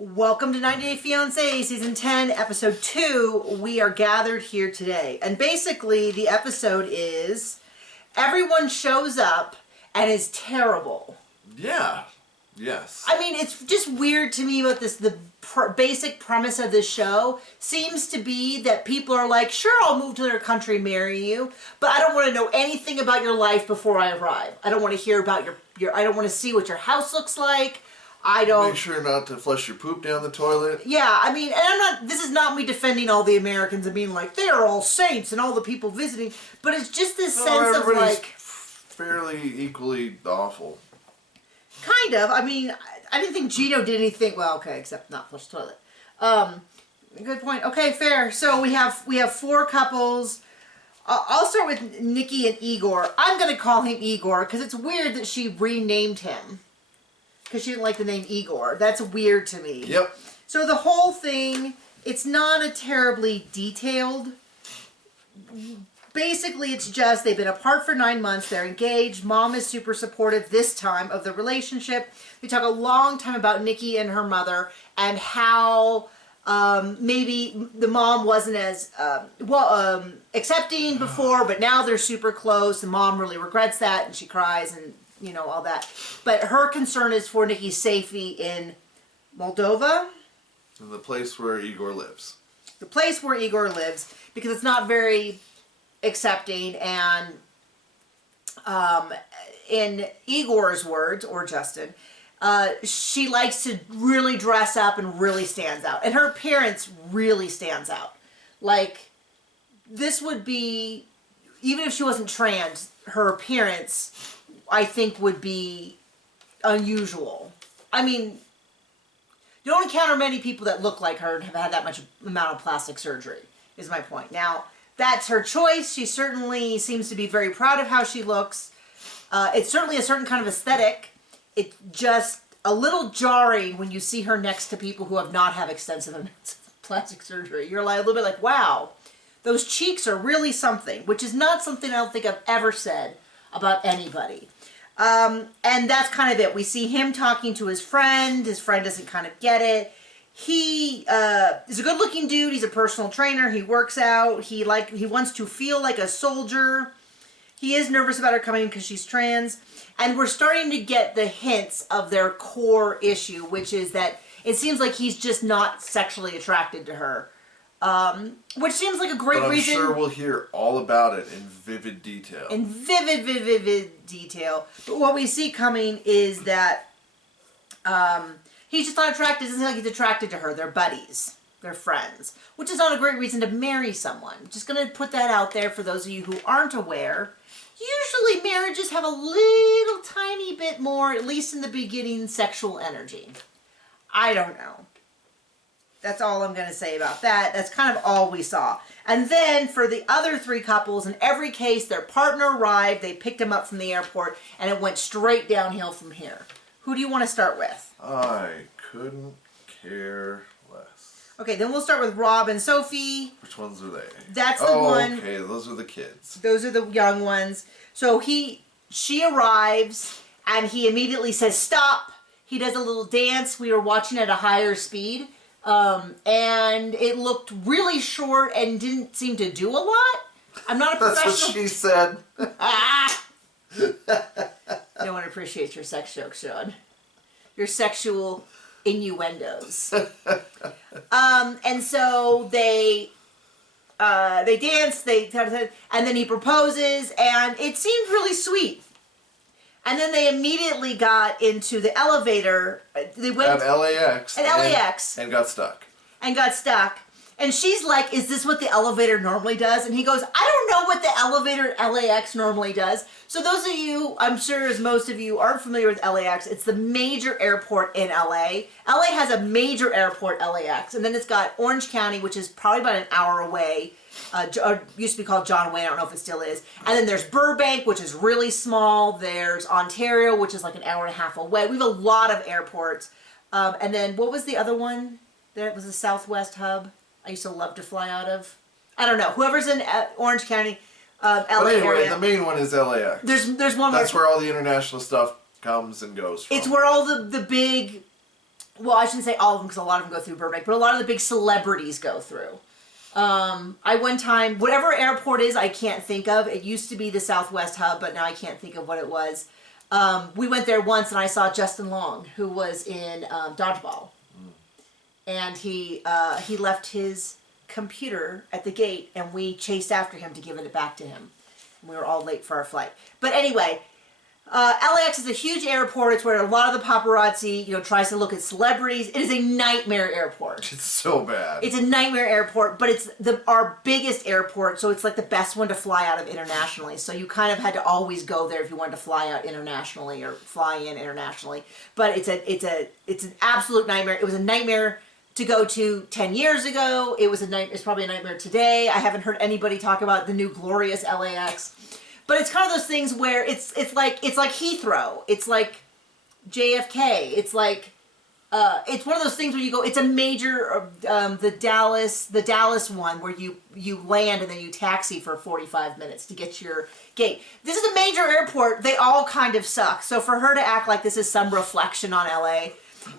Welcome to 90 Day Fiancé, Season 10, Episode 2. We are gathered here today. And basically, the episode is everyone shows up and is terrible. Yeah. Yes. I mean, it's just weird to me about this. The basic premise of this show seems to be that people are like, sure, I'll move to their country and marry you, but I don't want to know anything about your life before I arrive. I don't want to hear about your I don't want to see what your house looks like. I don't... Make sure not to flush your poop down the toilet. Yeah, I mean, and I'm not... This is not me defending all the Americans and being like, they're all saints and all the people visiting, but it's just this sense of like... fairly equally awful. Kind of. I mean, I didn't think Gino did anything... Well, okay, except not flush the toilet. Good point. Okay, fair. So we have 4 couples. I'll start with Nikki and Igor. I'm going to call him Igor because it's weird that she renamed him. Because she didn't like the name Igor. That's weird to me. Yep. So the whole thing, it's not a terribly detailed... Basically, it's just they've been apart for 9 months. They're engaged. Mom is super supportive this time of the relationship. They talk a long time about Nikki and her mother and how maybe the mom wasn't as accepting before, but now they're super close. The mom really regrets that, and she cries and, you know, all that. But her concern is for Nikki's safety in Moldova. In the place where Igor lives. The place where Igor lives, because it's not very... accepting, and in Igor's words, or Justin, she likes to really dress up and really stands out. And her appearance really stands out. Like, this would be, even if she wasn't trans, her appearance, I think, would be unusual. I mean, you don't encounter many people that look like her and have had that much amount of plastic surgery, is my point. Now, that's her choice. She certainly seems to be very proud of how she looks. It's certainly a certain kind of aesthetic. It's just a little jarring when you see her next to people who have not had extensive amounts of plastic surgery. You're like a little bit like, wow, those cheeks are really something, which is not something I don't think I've ever said about anybody. And that's kind of it. We see him talking to his friend. His friend doesn't kind of get it. He is a good-looking dude. He's a personal trainer. He works out. He wants to feel like a soldier. He is nervous about her coming because she's trans. And we're starting to get the hints of their core issue, which is that it seems like he's just not sexually attracted to her. Which seems like a great reason. I'm sure we'll hear all about it in vivid detail. In vivid detail. But what we see coming is that... he's just not attracted. It doesn't seem like he's attracted to her. They're buddies. They're friends. Which is not a great reason to marry someone. Just going to put that out there for those of you who aren't aware. Usually marriages have a little tiny bit more, at least in the beginning, sexual energy. I don't know. That's all I'm going to say about that. That's kind of all we saw. And then for the other 3 couples, in every case, their partner arrived. They picked them up from the airport. And it went straight downhill from here. Who do you want to start with? I couldn't care less. Okay, then we'll start with Rob and Sophie. Which ones are they? That's the one. Okay, those are the kids. Those are the young ones. So she arrives and he immediately says, stop. He does a little dance. We were watching at a higher speed. And it looked really short and didn't seem to do a lot. I'm not a professional. That's what she said. No one appreciates your sex jokes, Sean. Your sexual innuendos. And so they dance, and then he proposes, and it seemed really sweet. And then they immediately got into the elevator. They went at LAX. And got stuck. And she's like, is this what the elevator normally does? And he goes, I don't know what the elevator at LAX normally does. So those of you, I'm sure as most of you aren't familiar with LAX, it's the major airport in LA. LA has a major airport, LAX. And then it's got Orange County, which is probably about an hour away. Used to be called John Wayne. I don't know if it still is. And then there's Burbank, which is really small. There's Ontario, which is like an hour and a half away. We have a lot of airports. And then what was the other one? That was the Southwest hub. I used to love to fly out of. I don't know. Whoever's in Orange County, LA but anyway, area. The main one is LAX. There's one. That's where all the international stuff comes and goes from. It's where all the big well, I shouldn't say all of them because a lot of them go through Burbank, but a lot of the big celebrities go through. I one time, whatever airport is, I can't think of. It used to be the Southwest Hub, but now I can't think of what it was. We went there once and I saw Justin Long, who was in Dodgeball. And he left his computer at the gate and we chased after him to give it back to him. We were all late for our flight. But anyway, LAX is a huge airport. It's where a lot of the paparazzi, tries to look at celebrities. It is a nightmare airport. It's so bad. It's a nightmare airport, but it's our biggest airport, so it's like the best one to fly out of internationally. So you kind of had to always go there if you wanted to fly out internationally or fly in internationally. But it's an absolute nightmare. It was a nightmare to go to 10 years ago. It's probably a nightmare today. I haven't heard anybody talk about the new glorious LAX. But it's kind of those things where it's like Heathrow. It's like JFK. It's like it's one of those things where you go. It's a major the Dallas one where you land and then you taxi for 45 minutes to get to your gate. This is a major airport. They all kind of suck. So for her to act like this is some reflection on LA,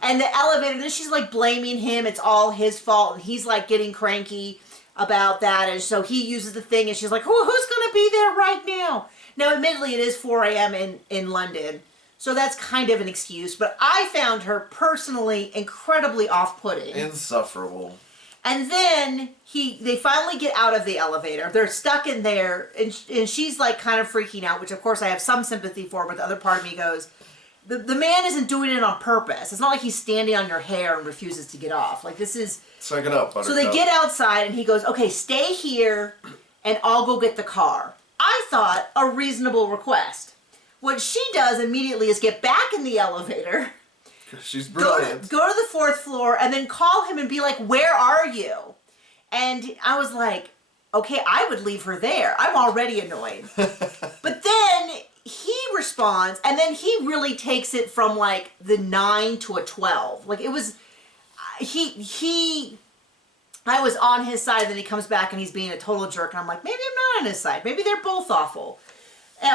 and the elevator, then she's like blaming him. It's all his fault, and he's like getting cranky about that, and so he uses the thing, and she's like, who's going to be there right now? Now, admittedly, it is 4 a.m. in London, so that's kind of an excuse, but I found her personally incredibly off-putting. Insufferable. And then they finally get out of the elevator. They're stuck in there, and she's like kind of freaking out, which of course I have some sympathy for, but the other part of me goes, the man isn't doing it on purpose. It's not like he's standing on your hair and refuses to get off. Like, this is... Suck it up, Buttercup. So they get outside, and he goes, okay, stay here, and I'll go get the car. I thought a reasonable request. What she does immediately is get back in the elevator. She's brilliant. Go to the 4th floor, and then call him and be like, where are you? And I was like, okay, I would leave her there. I'm already annoyed. But then he responds, and then he really takes it from like the 9 to a 12. Like, it was, I was on his side, and then he comes back and he's being a total jerk, and I'm like, maybe I'm not on his side. Maybe they're both awful.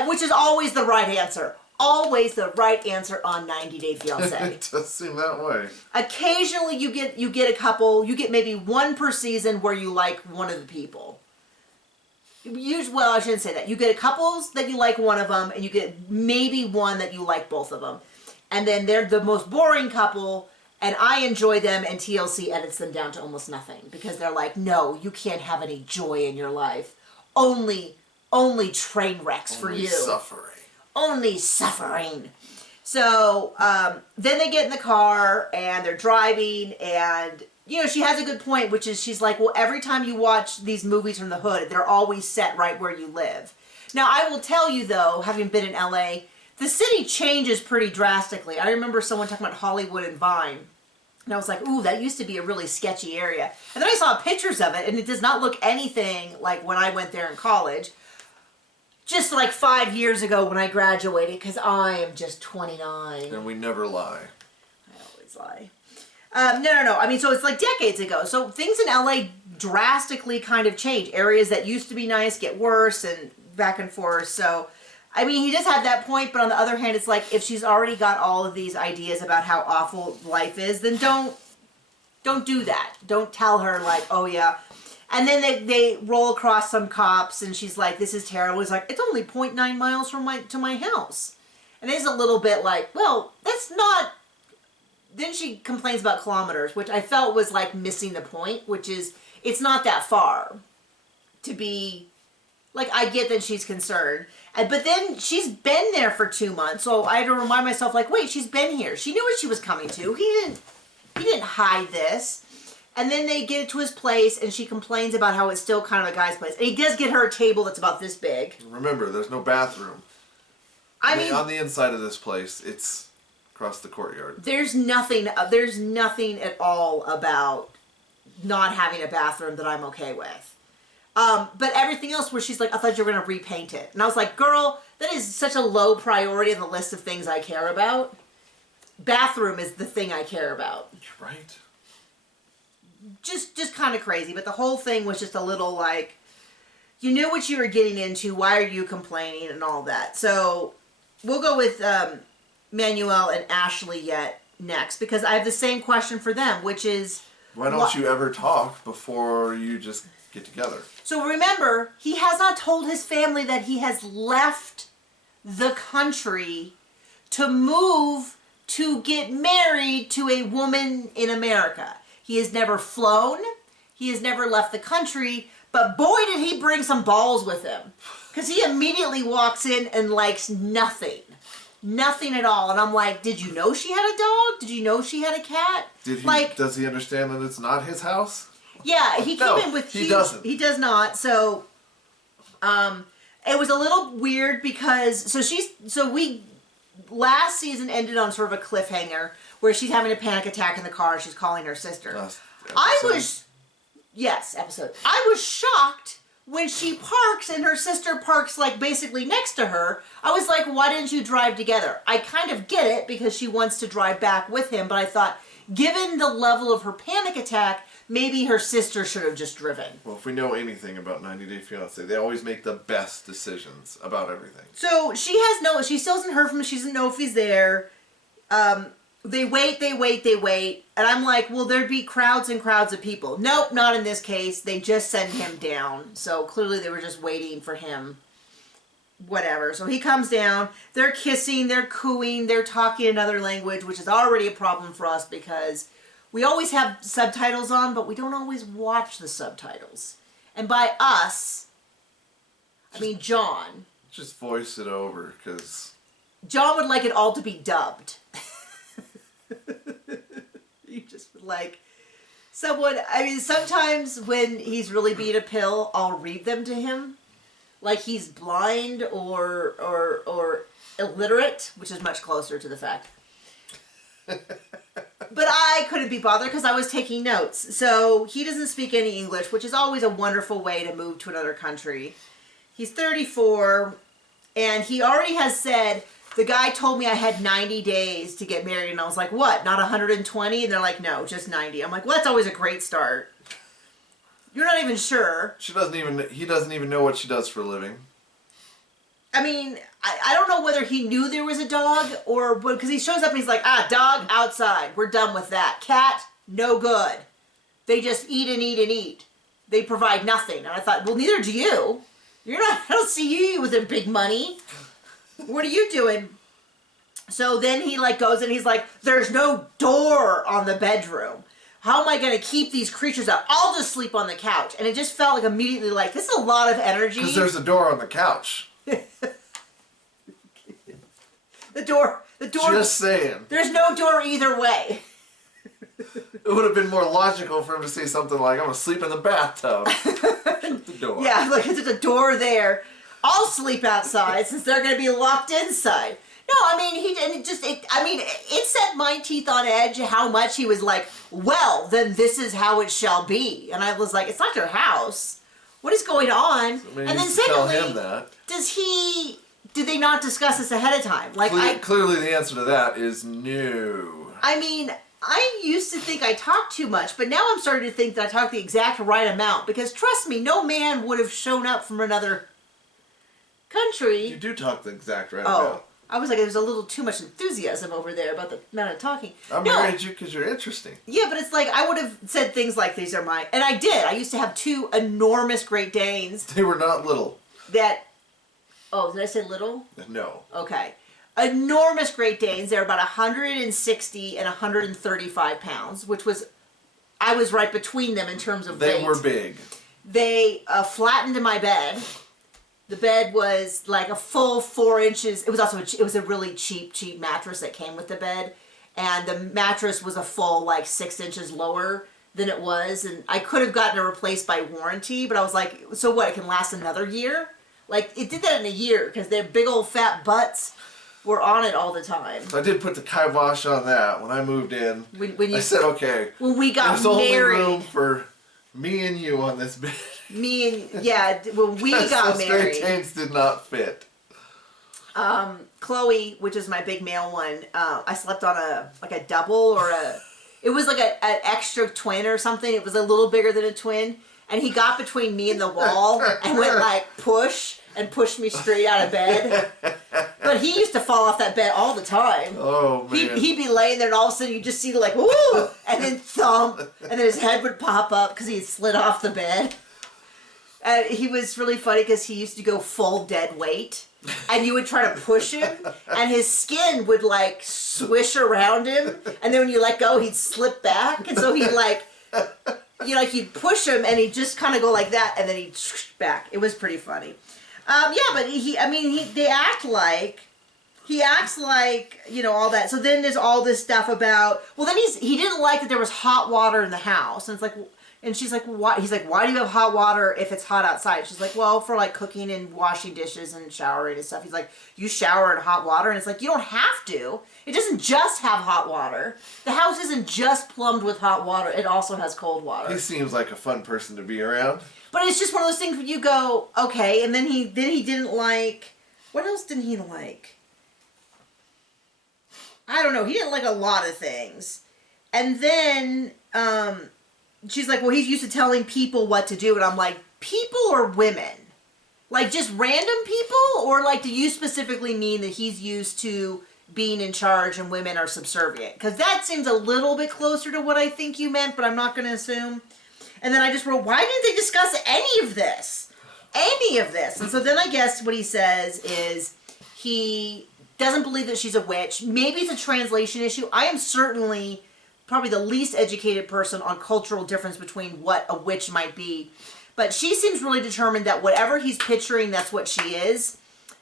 Which is always the right answer. Always the right answer on 90 Day Fiancé. It does seem that way. Occasionally you get a couple, you get maybe one per season where you like one of the people. Well, I shouldn't say that. You get a couples that you like one of them, and you get maybe one that you like both of them. And then they're the most boring couple, and I enjoy them, and TLC edits them down to almost nothing. Because they're like, no, you can't have any joy in your life. Only train wrecks for you. Only suffering. So, then they get in the car, and they're driving, and... she has a good point, which is she's like, well, every time you watch these movies from the hood, they're always set right where you live. Now, I will tell you, though, having been in LA, the city changes pretty drastically. I remember someone talking about Hollywood and Vine, and I was like, ooh, that used to be a really sketchy area. And then I saw pictures of it, and it does not look anything like when I went there in college. Just like 5 years ago when I graduated, because I am just 29. And we never lie. I always lie. No. I mean, so it's like decades ago. So things in LA drastically kind of change. Areas that used to be nice get worse and back and forth. So, I mean, he does have that point, but on the other hand, it's like if she's already got all of these ideas about how awful life is, then don't do that. Don't tell her like, oh yeah. And then they roll across some cops, and she's like, this is terrible. He's like, it's only 0.9 miles from to my house. And it's a little bit like, well, that's not... Then she complains about kilometers, which I felt was like missing the point, which is it's not that far to be, like, I get that she's concerned. But then she's been there for 2 months, so I had to remind myself, like, wait, she's been here. She knew what she was coming to. He didn't hide this. And then they get to his place, and she complains about how it's still kind of a guy's place. And he does get her a table that's about this big. Remember, there's no bathroom. I mean, on the inside of this place, it's... across the courtyard. There's nothing at all about not having a bathroom that I'm okay with. But everything else where she's like, I thought you were going to repaint it. And I was like, girl, that is such a low priority on the list of things I care about. Bathroom is the thing I care about. You're right. Just kind of crazy. But the whole thing was just a little like, you knew what you were getting into. Why are you complaining and all that? So we'll go with... Manuel and Ashley yet. next because I have the same question for them, which is... Why don't you ever talk before you just get together? So remember, he has not told his family that he has left the country to move to get married to a woman in America. He has never flown. He has never left the country. But boy, did he bring some balls with him. Because he immediately walks in and likes nothing. Nothing at all. And I'm like, did you know she had a dog? Did you know she had a cat? Does he understand that it's not his house? Yeah, he came in with he doesn't. He does not. So, it was a little weird because, we last season ended on sort of a cliffhanger where she's having a panic attack in the car and she's calling her sister. Episode. I was shocked when she parks and her sister parks like basically next to her. I was like, why didn't you drive together? I kind of get it because she wants to drive back with him, but I thought, given the level of her panic attack, maybe her sister should have just driven. Well, if we know anything about 90 Day Fiancé, they always make the best decisions about everything. So she still hasn't heard from him. She doesn't know if he's there. They wait. And I'm like, well, there'd be crowds and crowds of people. Nope, not in this case. They just send him down. So clearly they were just waiting for him. Whatever. So he comes down. They're kissing. They're cooing. They're talking another language, which is already a problem for us because we always have subtitles on, but we don't always watch the subtitles. And by us, I mean John. Just voice it over because John would like it all to be dubbed. You just like someone. I mean, sometimes when he's really beat a pill, I'll read them to him, like he's blind or illiterate, which is much closer to the fact. But I couldn't be bothered because I was taking notes. So he doesn't speak any English, which is always a wonderful way to move to another country. He's 34, and he already has said. The guy told me I had 90 days to get married, and I was like, what, not 120? And they're like, no, just 90. I'm like, well, that's always a great start. You're not even sure. He doesn't even know what she does for a living. I mean, I don't know whether he knew there was a dog, or, because he shows up and he's like, dog outside. We're done with that. Cat, no good. They just eat and eat and eat. They provide nothing. And I thought, well, neither do you. I don't see you with the big money. What are you doing? So then he goes and he's like, there's no door on the bedroom. How am I going to keep these creatures out? I'll just sleep on the couch. And it just felt like immediately like, this is a lot of energy. Because there's a door on the couch. The door. Just saying. There's no door either way. It would have been more logical for him to say something like, I'm going to sleep in the bathtub. Shut the door. Yeah, like there's a door there. I'll sleep outside since they're going to be locked inside. No, I mean, it set my teeth on edge how much he was like, well, then this is how it shall be. And I was like, it's not your house. What is going on? And then secondly, tell him that. Did they not discuss this ahead of time? Clearly the answer to that is no. I mean, I used to think I talked too much, but now I'm starting to think that I talk the exact right amount. Because trust me, no man would have shown up from another country. You do talk the exact right amount. I was like, there's a little too much enthusiasm over there about the amount of talking. I married you because you're interesting. Yeah, but it's like, I would have said things like, these are mine. And I did. I used to have 2 enormous Great Danes. They were not little. Did I say little? No. Okay. Enormous Great Danes. They're about 160 and 135 pounds, which was, I was right between them in terms of weight. They were big. They flattened in my bed. The bed was like a full 4 inches. It was a really cheap mattress that came with the bed. And the mattress was a full 6 inches lower than it was. And I could have gotten it replaced by warranty, but I was like, so what, it can last another year? It did that in a year because their big old fat butts were on it all the time. I did put the kibosh on that when I moved in. I said, okay. When we got there's married. Only room for me and you on this bed. When we got married. Great Danes did not fit. Chloe, which is my big male one, I slept on a double or it was like an extra twin or something. It was a little bigger than a twin. And he got between me and the wall and went push. and pushed me straight out of bed. But he used to fall off that bed all the time. Oh, man. He'd be laying there and all of a sudden you just see like, woo! And then thump. And then his head would pop up because he had slid off the bed. And he was really funny because he used to go full dead weight. And you would try to push him. And his skin would like swish around him. And then when you let go, he'd slip back. And so he'd like... you'd push him and he'd just kind of go like that and then he'd back. It was pretty funny. But he acts like, all that. So then there's all this stuff about, well, then he didn't like that there was hot water in the house. And it's like, and she's like, why? He's like, why do you have hot water if it's hot outside? She's like, well, for like cooking and washing dishes and showering and stuff. He's like, you shower in hot water? And it's like, you don't have to. It doesn't just have hot water. The house isn't just plumbed with hot water. It also has cold water. He seems like a fun person to be around. But it's just one of those things where you go, okay, and then he didn't like, what else didn't he like? I don't know. He didn't like a lot of things. And then she's like, well, he's used to telling people what to do. And I'm like, people or women? Like just random people? Or like do you specifically mean that he's used to being in charge and women are subservient? Because that seems a little bit closer to what I think you meant, but I'm not going to assume. And then I just wrote, why didn't they discuss any of this? Any of this? And so then I guess what he says is he doesn't believe that she's a witch. Maybe it's a translation issue. I am certainly probably the least educated person on cultural difference between what a witch might be. But she seems really determined that whatever he's picturing, that's what she is.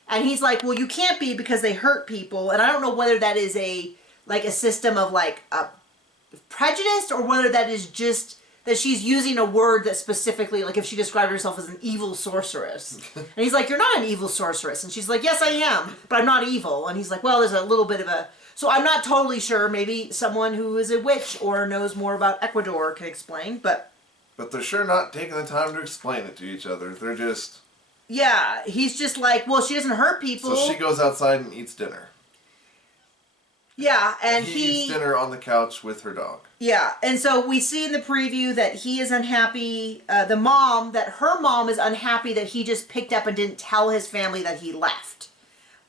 And he's like, well, you can't be because they hurt people. And I don't know whether that is a system of like a prejudice or whether that is just that she's using a word that specifically, like if she described herself as an evil sorceress. And he's like, you're not an evil sorceress. And she's like, yes, I am, but I'm not evil. And he's like, well, there's a little bit of a... So I'm not totally sure. Maybe someone who is a witch or knows more about Ecuador can explain, but... But they're sure not taking the time to explain it to each other. They're just... Yeah, he's just like, well, she doesn't hurt people. So she goes outside and eats dinner. Yeah, and he eats dinner on the couch with her dog. Yeah, and so we see in the preview that he is unhappy, her mom is unhappy that he just picked up and didn't tell his family that he left.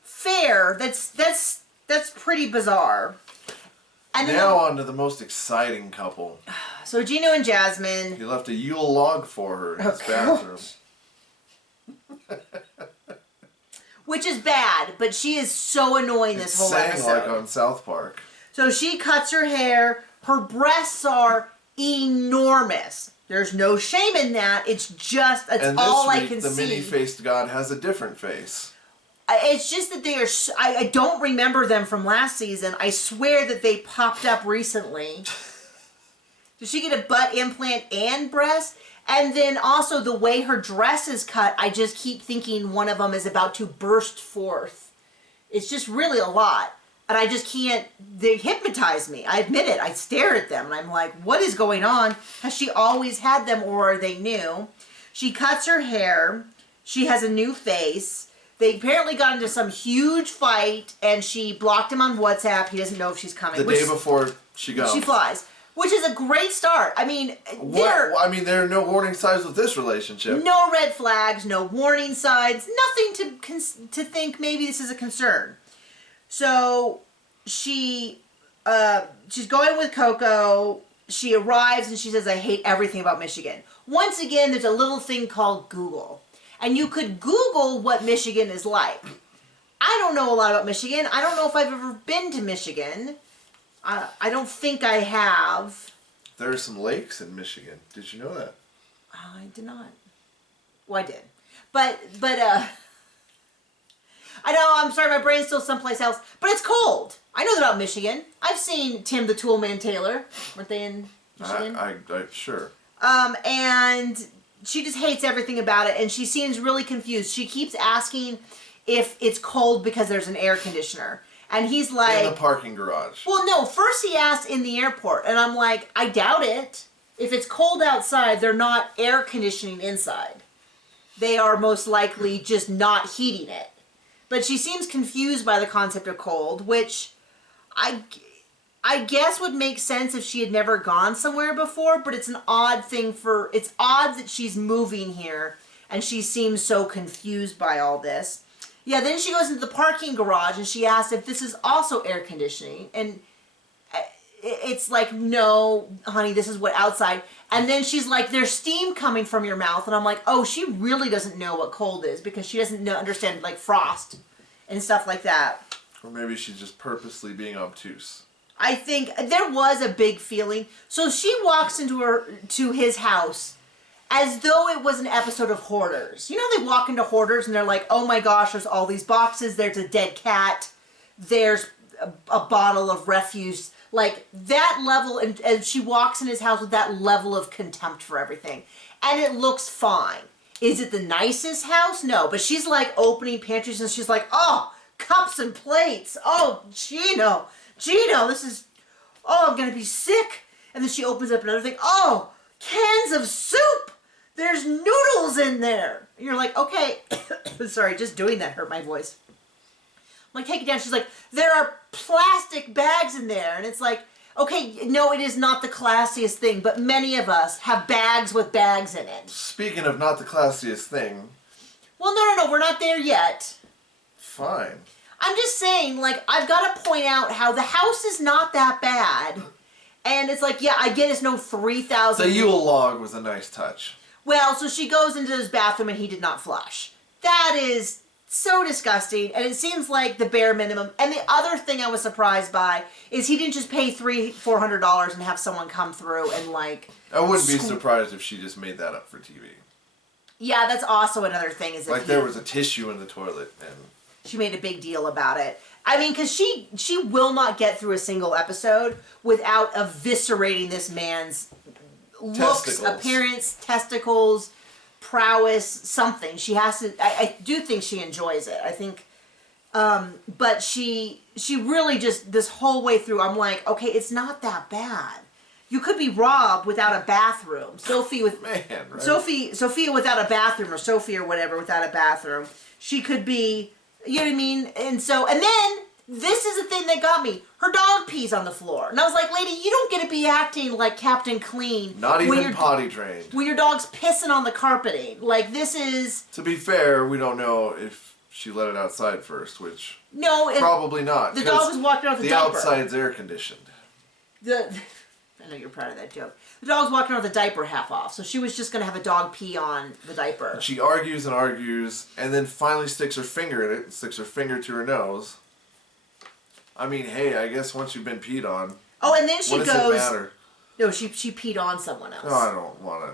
Fair, that's pretty bizarre. And now on to the most exciting couple. So Gino and Jasmine. He left a Yule log for her in his bathroom. Which is bad, but she is so annoying this whole episode. Like on South Park. So she cuts her hair. Her breasts are enormous. There's no shame in that. It's just, that's all I can see. The mini-faced god has a different face. It's just that they are, I don't remember them from last season. I swear that they popped up recently. Did she get a butt implant and breasts? And then also the way her dress is cut, I just keep thinking one of them is about to burst forth. It's just really a lot. And I just can't, they hypnotize me. I admit it. I stare at them and I'm like, what is going on? Has she always had them or are they new? She cuts her hair. She has a new face. They apparently got into some huge fight and she blocked him on WhatsApp. He doesn't know if she's coming. The day before she goes. She flies. Which is a great start. I mean, there are no warning signs with this relationship. No red flags, no warning signs, nothing to think maybe this is a concern. So she's going with Coco. She arrives and she says, I hate everything about Michigan. Once again, there's a little thing called Google. And you could Google what Michigan is like. I don't know a lot about Michigan. I don't know if I've ever been to Michigan. I don't think I have. There are some lakes in Michigan. Did you know that? I did not. Well, I did. But I know, I'm sorry, my brain's still someplace else. But it's cold. I know about Michigan. I've seen Tim the Toolman Taylor. Weren't they in Michigan? Sure. And she just hates everything about it. And she seems really confused. She keeps asking if it's cold because there's an air conditioner. And he's like... In the parking garage. Well, no. First he asked in the airport. And I'm like, I doubt it. If it's cold outside, they're not air conditioning inside. They are most likely just not heating it. But she seems confused by the concept of cold, which I guess would make sense if she had never gone somewhere before. But it's an odd thing it's odd that she's moving here. and she seems so confused by all this. Yeah, then she goes into the parking garage and she asks if this is also air conditioning, and it's like, no, honey, this is what outside. And then she's like, there's steam coming from your mouth, and I'm like, oh, she really doesn't know what cold is because she doesn't understand like frost and stuff like that. Or maybe she's just purposely being obtuse. I think there was a big feeling. So she walks to his house as though it was an episode of Hoarders. You know, they walk into Hoarders and they're like, oh my gosh, there's all these boxes. There's a dead cat. There's a bottle of refuse. Like that level. And she walks in his house with that level of contempt for everything. And it looks fine. Is it the nicest house? No. But she's like opening pantries and she's like, oh, cups and plates. Oh, Gino, this is, oh, I'm going to be sick. And then she opens up another thing. Oh, cans of soup. There's noodles in there. And you're like, okay. Sorry, just doing that hurt my voice. I'm like, take it down. She's like, there are plastic bags in there. And it's like, okay, no, it is not the classiest thing, but many of us have bags with bags in it. Speaking of not the classiest thing. Well, no, we're not there yet. Fine. I'm just saying, like, I've got to point out how the house is not that bad. And it's like, yeah, I get it's no 3,000. The Yule log was a nice touch. Well, so she goes into his bathroom and he did not flush. That is so disgusting. And it seems like the bare minimum. And the other thing I was surprised by is he didn't just pay $300-400 and have someone come through and like... I wouldn't be surprised if she just made that up for TV. Yeah, that's also another thing. Is like there was a tissue in the toilet and... She made a big deal about it. I mean, because she will not get through a single episode without eviscerating this man's looks, appearance, testicles, prowess, something. She has to. I do think she enjoys it. I think, but she really just this whole way through. I'm like, okay, it's not that bad. You could be robbed without a bathroom. Sophie with man, right? Sophia without a bathroom, or Sophie or whatever without a bathroom. She could be. You know what I mean? And then, this is the thing that got me. Her dog pees on the floor. And I was like, lady, you don't get to be acting like Captain Clean. Not even potty trained. When your dog's pissing on the carpeting. Like, this is... To be fair, we don't know if she let it outside first, which... No. Probably not. The dog was walking around with a diaper. The outside's air conditioned. I know you're proud of that joke. The dog's walking around with the diaper half off, so she was just going to have a dog pee on the diaper. She argues and argues, and then finally sticks her finger in it, sticks her finger to her nose. I mean, hey, I guess once you've been peed on, oh, and then she goes... What does it matter? No, she peed on someone else. No, I don't want to...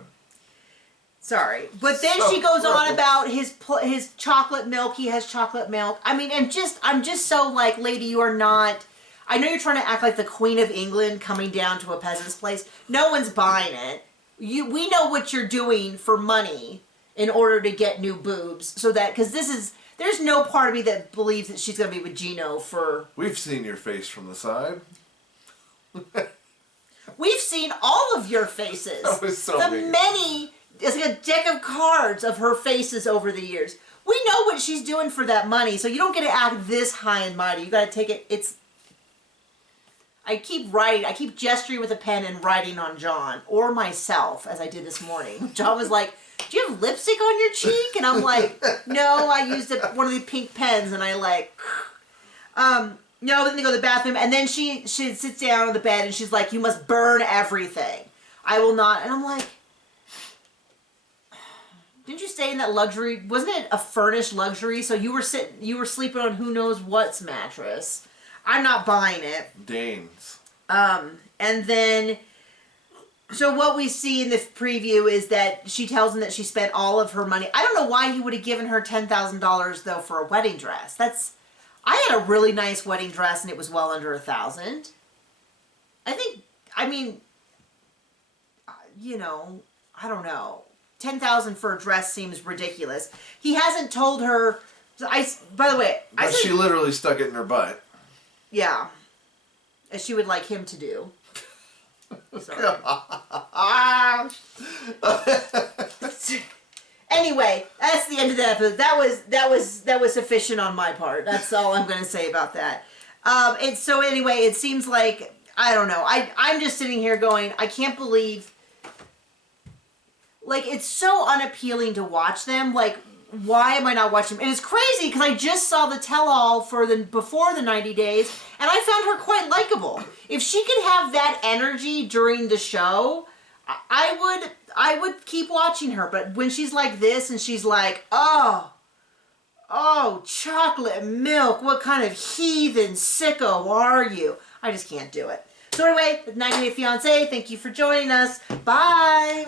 Sorry. But then she goes on about his chocolate milk. He has chocolate milk. I mean, I'm just so like, lady, you are not... I know you're trying to act like the Queen of England coming down to a peasant's place. No one's buying it. We know what you're doing for money in order to get new boobs. So that, because there's no part of me that believes that she's going to be with Gino for... We've seen your face from the side. We've seen all of your faces. That was so many, it's like a deck of cards of her faces over the years. We know what she's doing for that money, so you don't get to act this high and mighty. You got to take it, I keep gesturing with a pen and writing on John, or myself, as I did this morning. John was like, do you have lipstick on your cheek? And I'm like, no, I used one of the pink pens, and I like, no, then they go to the bathroom, and then she sits down on the bed, and she's like, you must burn everything. I will not. And I'm like, didn't you stay in that luxury, wasn't it a furnished luxury? So you were sleeping on who knows what's mattress. I'm not buying it. Danes. And then, so what we see in the preview is that she tells him that she spent all of her money. I don't know why he would have given her $10,000 though for a wedding dress. I had a really nice wedding dress and it was well under $1,000. I mean, you know, I don't know. $10,000 for a dress seems ridiculous. He hasn't told her. By the way, but she literally stuck it in her butt. Yeah. As she would like him to do. Sorry. Anyway, that's the end of the episode. That was sufficient on my part. That's all I'm going to say about that. And so anyway, it seems like, I don't know. I'm just sitting here going, I can't believe... Like, it's so unappealing to watch them. Like, why am I not watching them? And it's crazy because I just saw the tell-all for before the 90 days, and I found her quite likable. If she could have that energy during the show, I would keep watching her. But when she's like this and she's like, oh, chocolate milk, what kind of heathen sicko are you? I just can't do it. So anyway, the 90 Day Fiancé, thank you for joining us. Bye.